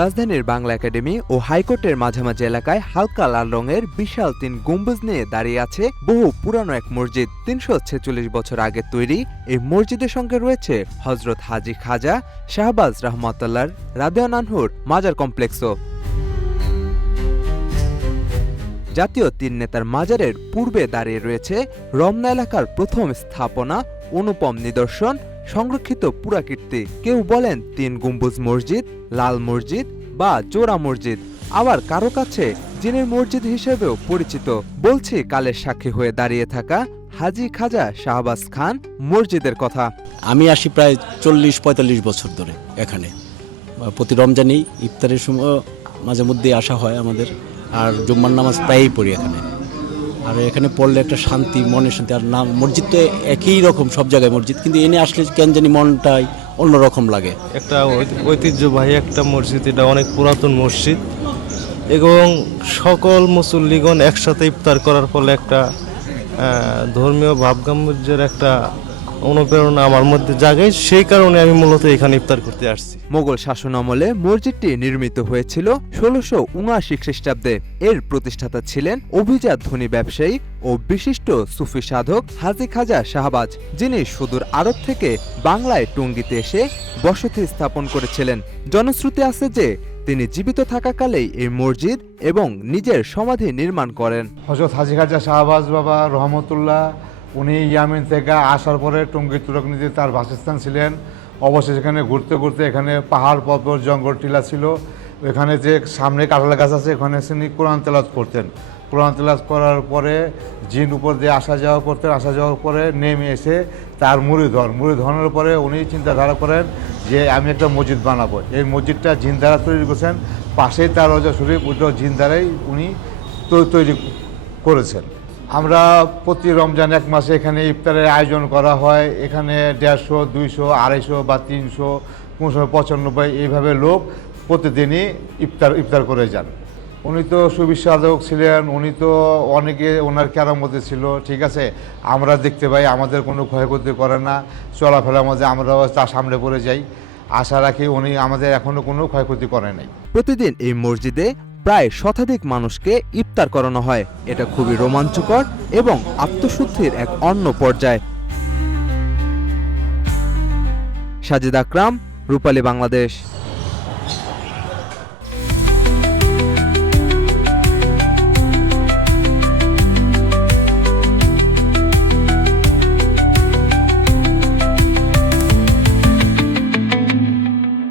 রাজধানীর বাংলা একাডেমি ও হাইকোর্টের মাঝামাঝি এলাকায় হালকা লাল রঙের বিশাল ৩ গম্বুজ নিয়ে দাঁড়িয়ে আছে বহু পুরানো এক মসজিদ। ৩৪৬ বছর আগে তৈরি এই মসজিদের সঙ্গে রয়েছে হযরত হাজী খাজা শাহবাজ রহমাতুল্লাহর রাদিয়াল্লাহু আনহুর মাজার কমপ্লেক্সও। জাতীয় ৩ নেতার মাজারের পূর্বে দাঁড়িয়ে রয়েছে রমনা এলাকার প্রথম স্থাপনা অনুপম নিদর্শন সংরক্ষিত পুরাকীর্তি। কেউ বলেন ৩ গম্বুজ মসজিদ, লাল মসজিদ বা জোড়া মসজিদ, আবার কারো কাছে জিনের মসজিদ হিসেবেও পরিচিত। বলছি কালের সাক্ষী হয়ে দাঁড়িয়ে থাকা হাজী খাজা শাহবাজ খান মসজিদের কথা। আমি আসি প্রায় ৪০-৪৫ বছর ধরে এখানে। প্রতি রমজানেই ইফতারের সময় মাঝে মধ্যে আসা হয় আমাদের, আর জুম্মার নামাজ প্রায়ই পড়ি এখানে। আর এখানে পড়লে একটা শান্তি, মনের শান্তি। আর নাম মসজিদ তো একই রকম সব জায়গায় মসজিদ, কিন্তু এনে আসলে কেন জানি মনটাই অন্যরকম লাগে। একটা ঐতিহ্যবাহী একটা মসজিদ, এটা অনেক পুরাতন মসজিদ এবং সকল মুসল্লিগণ একসাথে ইফতার করার ফলে একটা ধর্মীয় ভাবগাম্ভীর্যের একটা অনুপ্রেরণা আমার মধ্যে জাগে। সেই কারণে আমি মূলত এখানে ইফতার করতে আসছি। মোগল শাসন আমলে মসজিদটি নির্মিত হয়েছিল ১৬৭৯ খ্রিস্টাব্দে। এর প্রতিষ্ঠাতা ছিলেন অভিজাত ধনী ব্যবসায়ী ও বিশিষ্ট সুফি সাধক হাজী খাজা শাহবাজ, যিনি সুদূর আরব থেকে বাংলায় টঙ্গীতে এসে বসতি স্থাপন করেছিলেন। জনশ্রুতি আছে যে তিনি জীবিত থাকাকালেই এই মসজিদ এবং নিজের সমাধি নির্মাণ করেন। হযরত হাজী খাজা শাহবাজ বাবা রহমতুল্লাহ উনি ইয়ামিন থেকে আসার পরে টঙ্গী তুরাগনীতে তার বাসস্থান ছিলেন। অবশেষে এখানে ঘুরতে ঘুরতে এখানে পাহাড় পর্বত জঙ্গল টিলা ছিল, এখানে যে সামনে কাঁঠাল গাছ আছে এখানে তিনি কোরআন তেলাওয়াত করতেন। কোরআন তেলাওয়াত করার পরে জিন উপর দিয়ে আসা যাওয়া করতেন। আসা যাওয়ার পরে নেমে এসে তার মুড়ি ধরানোর পরে উনি চিন্তাধারা করেন যে আমি একটা মসজিদ বানাবো। এই মসজিদটা জিন দ্বারা তৈরি করছেন, পাশেই তার রওজা শরীফ, ওইটাও জিন দ্বারাই উনি তৈরি করেছেন। আমরা প্রতি রমজান এক মাসে এখানে ইফতারের আয়োজন করা হয়। এখানে ১৫০, ২০০, ২৫০ বা ৩০০, ৯৫ এইভাবে লোক প্রতিদিনই ইফতার করে যান। উনি তো সুবিসাধক ছিলেন, উনি তো অনেকে ওনার কেরামতি ছিল, ঠিক আছে। আমরা দেখতে পাই, আমাদের কোনো ক্ষয়ক্ষতি করে না, চলাফেরার মধ্যে আমরাও তার সামনে পড়ে যাই। আশা রাখি উনি আমাদের এখনো কোনো ক্ষয়ক্ষতি করে নাই। প্রতিদিন এই মসজিদে প্রায় শতাধিক মানুষকে ইফতার করানো হয়। এটা খুবই রোমাঞ্চকর এবং আত্মশুদ্ধির এক অন্য পর্যায়। সাজিদ আকরাম, রূপালী বাংলাদেশ।